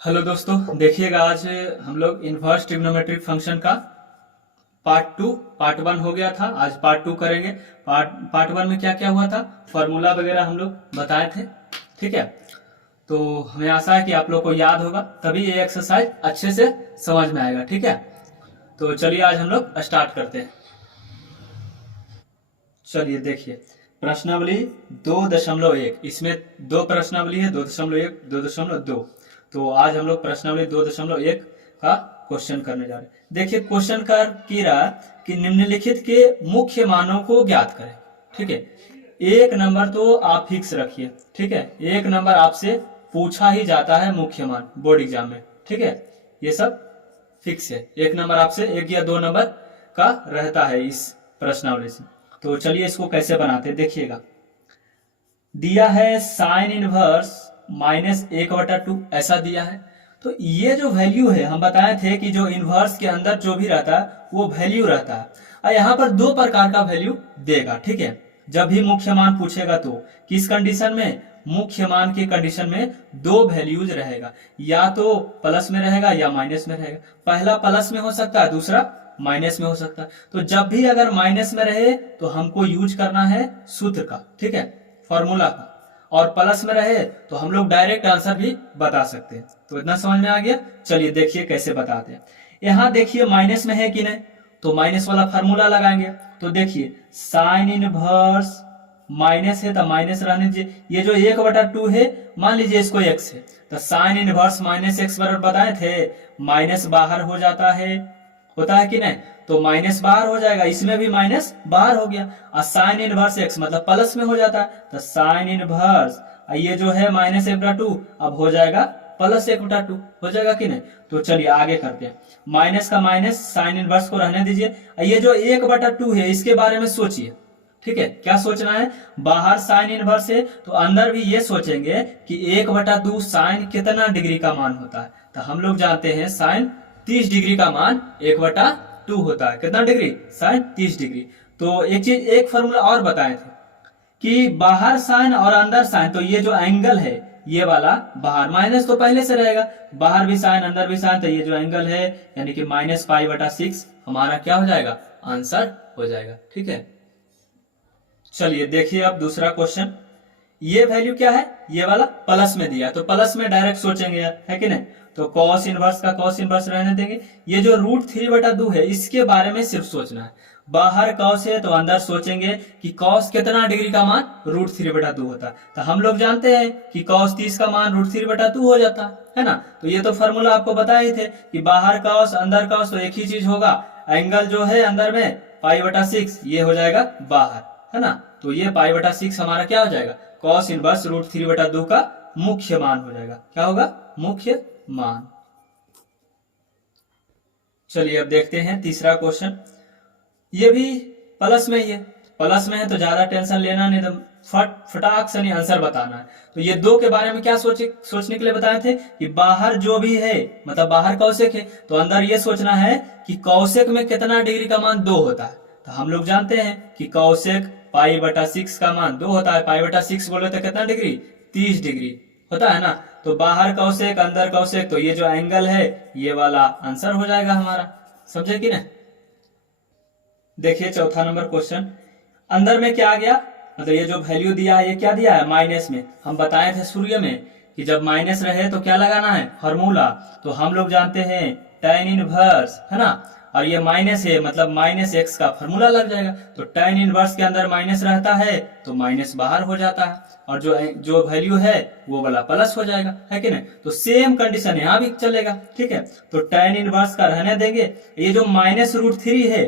Hello दोस्तों, देखिएगा आज हम लोग इनवर्स ट्रिग्नोमेट्रिक फंक्शन का पार्ट वन हो गया था। आज पार्ट टू करेंगे। पार्ट वन में क्या क्या हुआ था, फार्मूला वगैरह हम लोग बताए थे। ठीक है, तो हमें आशा है कि आप लोग को याद होगा, तभी ये एक्सरसाइज अच्छे से समझ में आएगा। ठीक है, तो चलिए आज हम लोग स्टार्ट करते हैं। चलिए देखिए, प्रश्नावली 2.1, इसमें दो प्रश्नावली है, 2.1, 2.2। तो आज हम लोग प्रश्नावली 2.1 का क्वेश्चन करने जा रहे हैं। देखिए क्वेश्चन की रहा कि निम्नलिखित के मुख्य मानों को ज्ञात करें। ठीक है, एक नंबर तो आप फिक्स रखिए। ठीक है, एक नंबर आपसे पूछा ही जाता है मुख्य मान बोर्ड एग्जाम में। ठीक है, ये सब फिक्स है। एक नंबर आपसे 1 या 2 नंबर का रहता है इस प्रश्नावली से। तो चलिए इसको कैसे बनाते हैं, देखिएगा। दिया है साइन इनवर्स -1/2, ऐसा दिया है। तो ये जो वैल्यू है, हम बताए थे कि जो इनवर्स के अंदर जो भी रहता है वो वैल्यू रहता है, और यहाँ पर दो प्रकार का वैल्यू देगा। ठीक है, जब भी मुख्य मान पूछेगा तो किस कंडीशन में, मुख्य मान की कंडीशन में दो वैल्यूज रहेगा, या तो प्लस में रहेगा या माइनस में रहेगा। पहला प्लस में हो सकता है, दूसरा माइनस में हो सकता है। तो जब भी अगर माइनस में रहे तो हमको यूज करना है सूत्र का, ठीक है, फॉर्मूला का, और प्लस में रहे तो हम लोग डायरेक्ट आंसर भी बता सकते हैं। तो इतना समझ में आ गया। चलिए देखिए कैसे बताते हैं। यहाँ देखिए माइनस में है कि नहीं, तो माइनस वाला फार्मूला लगाएंगे। तो देखिए साइन इनवर्स माइनस है तो माइनस रहने दीजिए। ये जो 1/2 है, मान लीजिए इसको x है, तो साइन इनवर्स -x बराबर बताए थे, माइनस बाहर हो जाता है, होता है कि नहीं, तो माइनस बाहर हो जाएगा, इसमें भी माइनस बाहर हो गया, और साइन इनवर्स x मतलब प्लस में हो जाता है, तो साइन इनवर्स ये जो है -1/2 अब हो जाएगा +1/2, हो जाएगा कि नहीं। तो चलिए आगे करते हैं। माइनस का माइनस, साइन इनवर्स को रहने दीजिए। ये जो 1/2 है इसके बारे में सोचिए। ठीक है, क्या सोचना है, बाहर साइन इनवर्स है तो अंदर भी ये सोचेंगे कि 1/2 साइन कितना डिग्री का मान होता है। तो हम लोग जानते हैं साइन 30 डिग्री का मान 1/2 होता है। कितना डिग्री, साइन 30 डिग्री। तो एक चीज, एक फॉर्मूला और बताए थे कि बाहर साइन और अंदर साइन, तो ये जो एंगल है ये वाला, बाहर माइनस तो पहले से रहेगा, बाहर भी साइन अंदर भी साइन, तो ये जो एंगल है यानी कि -π/6 हमारा क्या हो जाएगा, आंसर हो जाएगा। ठीक है, चलिए देखिए अब दूसरा क्वेश्चन। ये वैल्यू क्या है, ये वाला प्लस में दिया, तो प्लस में डायरेक्ट सोचेंगे यार, है कि नहीं। तो कॉस इनवर्स का कॉस इनवर्स रहने देंगे। ये जो √3/2 है इसके बारे में सिर्फ सोचना है। बाहर कॉस है तो अंदर सोचेंगे कि कॉस कितना डिग्री का मान √3/2 होता है। तो हम लोग जानते हैं कि कॉस 30 का मान √3/2 हो जाता है ना। तो ये तो फॉर्मूला आपको बताए थे कि बाहर कॉस अंदर कॉस, तो एक ही चीज होगा, एंगल जो है अंदर में π/6, ये हो जाएगा बाहर, है ना। तो ये π/6 हमारा क्या हो जाएगा, कॉस इनवर्स √3/2 का मुख्य मान हो जाएगा। क्या होगा, मुख्य मान। चलिए अब देखते हैं तीसरा क्वेश्चन। ये भी प्लस में ही है, प्लस में है तो ज्यादा टेंशन लेना नहीं, तो फटाक से नहीं आंसर बताना है। तो ये दो के बारे में क्या सोचने के लिए बताए थे कि बाहर जो भी है, मतलब बाहर कौशिक है, तो अंदर ये सोचना है कि कौशिक में कितना डिग्री का मान 2 होता है। तो हम लोग जानते हैं कि कौशिक π/6 का मान 2 होता है। π/6 बोले तो कितना डिग्री, 30 डिग्री होता है ना। तो बाहर कौशिक अंदर कौशिक, तो ये जो एंगल है ये वाला आंसर हो जाएगा हमारा। समझे कि नहीं। देखिए चौथा नंबर क्वेश्चन। अंदर में क्या आ गया, मतलब ये जो वैल्यू दिया है ये क्या दिया है, माइनस में। हम बताए थे शुरू में कि जब माइनस रहे तो क्या लगाना है, फॉर्मूला। तो हम लोग जानते हैं tan इनवर्स, है ना, और ये माइनस है मतलब -x का फॉर्मूला लग जाएगा। तो tan इनवर्स के अंदर माइनस रहता है तो माइनस बाहर हो जाता है, और जो वैल्यू है वो वाला प्लस हो जाएगा, है कि नहीं। तो सेम कंडीशन यहाँ भी चलेगा। ठीक है, तो tan इनवर्स का रहने देंगे। ये जो -√3 है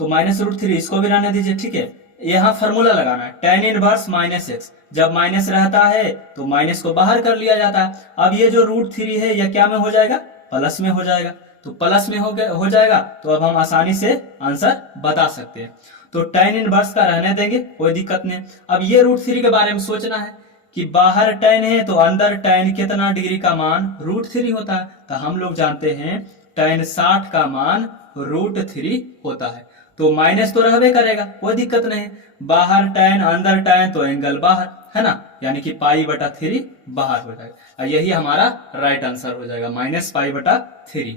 तो -√3 इसको भी रहने दीजिए। ठीक है, यहाँ फॉर्मूला लगाना है, tan इनवर्स -x, जब माइनस रहता है तो माइनस को बाहर कर लिया जाता है। अब ये जो √3 है यह क्या में हो जाएगा, प्लस में हो जाएगा। तो प्लस में हो जाएगा तो अब हम आसानी से आंसर बता सकते हैं। तो tan इनवर्स का रहने देंगे, कोई दिक्कत नहीं। अब ये √3 के बारे में सोचना है कि बाहर tan है तो अंदर tan कितना डिग्री का मान √3 होता है। तो हम लोग जानते हैं tan 60 का मान √3 होता है। तो माइनस तो रहबे करेगा, कोई दिक्कत नहीं। बाहर tan अंदर tan, तो एंगल बाहर, है ना, यानी कि π/3 बाहर हो जाएगा। यही हमारा राइट आंसर हो जाएगा, -π/3।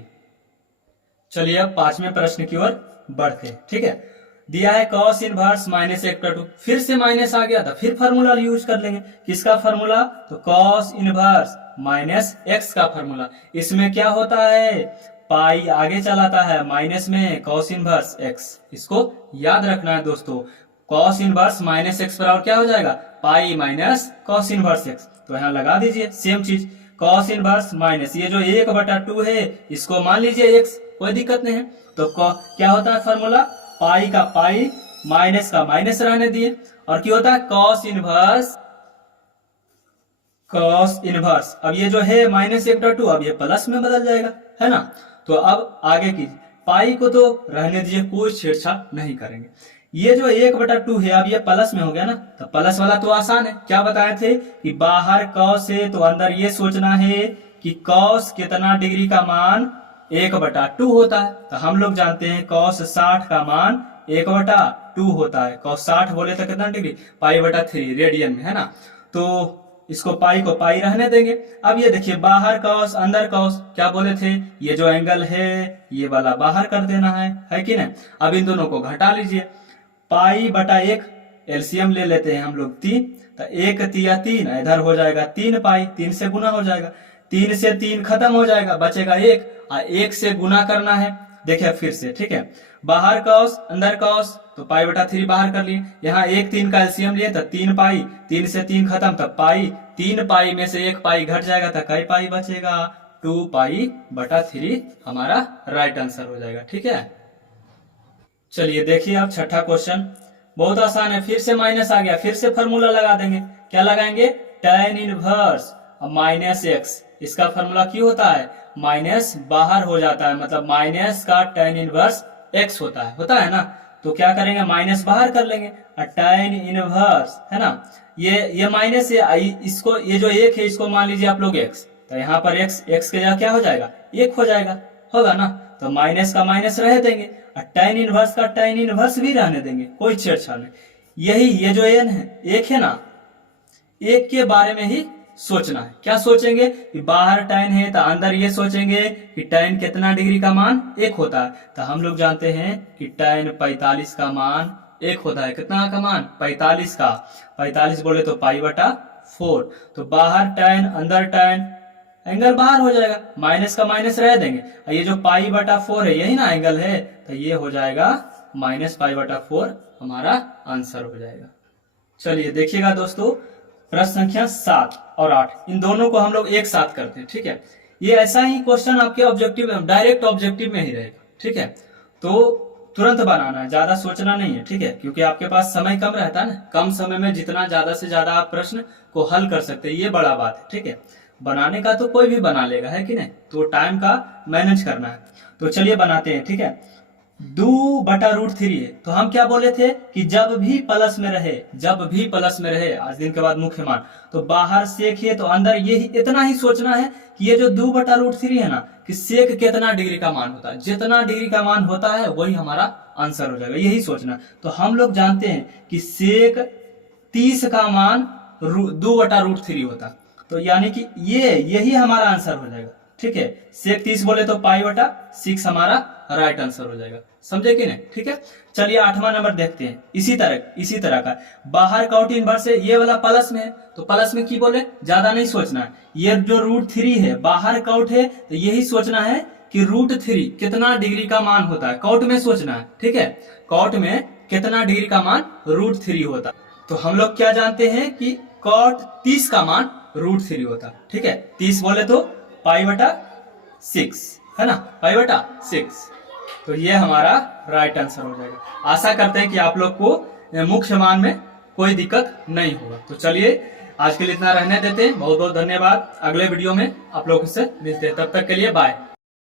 चलिए अब 5वें प्रश्न की ओर बढ़ते हैं। ठीक है, दिया है cos इनवर्स -1/2, फिर से माइनस आ गया था, फिर फार्मूला यूज कर लेंगे। किसका फार्मूला? तो cos इनवर्स -x का फार्मूला। इसमें क्या होता है, पाई आगे चलाता है, माइनस में cos इनवर्स x। इसको याद रखना है दोस्तों, cos इनवर्स -x बराबर क्या हो जाएगा, pi minus cos inverse x। तो यहाँ लगा दीजिए सेम चीज, cos इनवर्स माइनस ये जो 1/2 है इसको मान लीजिए x, कोई दिक्कत नहीं है। तो क्या होता है फार्मूला, पाई का पाई माइनस का माइनस रहने दिए, और क्या होता है cos इनवर्स। अब ये जो है -1/2 अब ये प्लस में बदल जाएगा, है ना। तो अब आगे कीजिए, पाई को तो रहने दीजिए, कोई छेड़छाड़ नहीं करेंगे। ये जो 1/2 है अब ये प्लस में हो गया ना, तो प्लस वाला तो आसान है, क्या बताए थे कि बाहर cos है तो अंदर ये सोचना है कि cos कितना डिग्री का मान 1/2 होता है। तो हम लोग जानते हैं cos 60 का मान 1/2 होता है। cos 60 बोले तो कितना डिग्री, π/3 रेडियन में, है ना। तो इसको पाई को पाई रहने देंगे। अब ये देखिए, बाहर cos अंदर cos, क्या बोले थे, ये जो एंगल है ये वाला बाहर कर देना है कि नहीं। अब इन दोनों को घटा लीजिए, π/1 एलसीएम ले लेते हैं हम लोग 3, तो 1 तिया 3 इधर हो जाएगा 3 पाई, 3 से गुना हो जाएगा, 3 से 3 खत्म हो जाएगा, बचेगा 1, और 1 से गुना करना है। देखिए फिर से, ठीक है, बाहर cos अंदर cos, तो π/3 बाहर कर लिए। यहाँ 1 3 का एलसीएम लिए तो 3 पाई, 3 से 3 खत्म, तब पाई, 3 पाई में से 1 पाई घट जाएगा तो कई पाई बचेगा, 2π/3 हमारा राइट आंसर हो जाएगा। ठीक है, चलिए देखिए अब छठा क्वेश्चन, बहुत आसान है। फिर से माइनस आ गया, फिर से फार्मूला लगा देंगे। क्या लगाएंगे, tan इनवर्स -x। इसका फार्मूला क्यों होता है, माइनस बाहर हो जाता है, मतलब माइनस का tan इनवर्स x होता है ना। तो क्या करेंगे, माइनस बाहर कर लेंगे, tan इनवर्स, है ना। ये माइनस है, इसको ये जो 1 है इसको मान लीजिए आप लोग x, तो यहाँ पर x के जगह क्या हो जाएगा, 1 हो जाएगा, होगा ना। तो माइनस का माइनस रह देंगे, और tan इनवर्स का tan इनवर्स भी रहने देंगे, कोई छेड़छाड़ नहीं। यही ये जो n है, 1 है ना, 1 के बारे में ही सोचना है। क्या सोचेंगे कि बाहर tan है तो अंदर ये सोचेंगे कि tan कितना डिग्री का मान 1 होता है। तो हम लोग जानते हैं कि tan 45 का मान 1 होता है। कितना का मान, 45 का, 45 बोले तो π/4। तो बाहर tan अंदर tan, एंगल बाहर हो जाएगा, माइनस का माइनस रह देंगे, और ये जो π/4 है यही ना एंगल है, तो ये हो जाएगा -π/4 हमारा आंसर हो जाएगा। चलिए देखिएगा दोस्तों, प्रश्न संख्या 7 और 8 इन दोनों को हम लोग एक साथ करते हैं। ठीक है, ये ऐसा ही क्वेश्चन आपके ऑब्जेक्टिव में, डायरेक्ट ऑब्जेक्टिव में ही रहेगा। ठीक है, तो तुरंत बनाना है, ज्यादा सोचना नहीं है। ठीक है, क्योंकि आपके पास समय कम रहता है ना, कम समय में जितना ज्यादा से ज्यादा आप प्रश्न को हल कर सकते हैं, ये बड़ा बात है। ठीक है, बनाने का तो कोई भी बना लेगा, है कि नहीं, तो टाइम का मैनेज करना है। तो चलिए बनाते हैं। ठीक है, 2/√3 है, तो हम क्या बोले थे कि जब भी प्लस में रहे, आज दिन के बाद मुख्य मान, तो बाहर सेक है तो अंदर ये इतना ही सोचना है कि ये जो 2/√3 है ना, कि सेक कितना डिग्री का मान होता है, जितना डिग्री का मान होता है वही हमारा आंसर हो जाएगा, यही सोचना। तो हम लोग जानते हैं कि सेक 30 का मान 2/√3 होता, तो यानी कि यही हमारा आंसर हो जाएगा। ठीक है, सेक 30 बोले तो π/6 हमारा राइट आंसर हो जाएगा, समझे कि नहीं। ठीक है, चलिए 8वां नंबर देखते हैं। इसी तरह का बाहर cot इनवर्स है, ये वाला प्लस में है, तो प्लस में की बोले ज्यादा नहीं सोचना है। ये जो √3 है, बाहर cot है, तो यही सोचना है कि √3 कितना डिग्री का मान होता है, cot में सोचना है। ठीक है, cot में कितना डिग्री का मान √3 होता है। तो हम लोग क्या जानते हैं कि cot 30 का मान √3 होता है। ठीक है, 30 बोले तो π/6, है ना, π/6। तो ये हमारा राइट आंसर हो जाएगा। आशा करते हैं कि आप लोग को मुख्य मान में कोई दिक्कत नहीं होगा। तो चलिए आज के लिए इतना रहने देते हैं। बहुत बहुत धन्यवाद। अगले वीडियो में आप लोगों से मिलते हैं, तब तक के लिए बाय।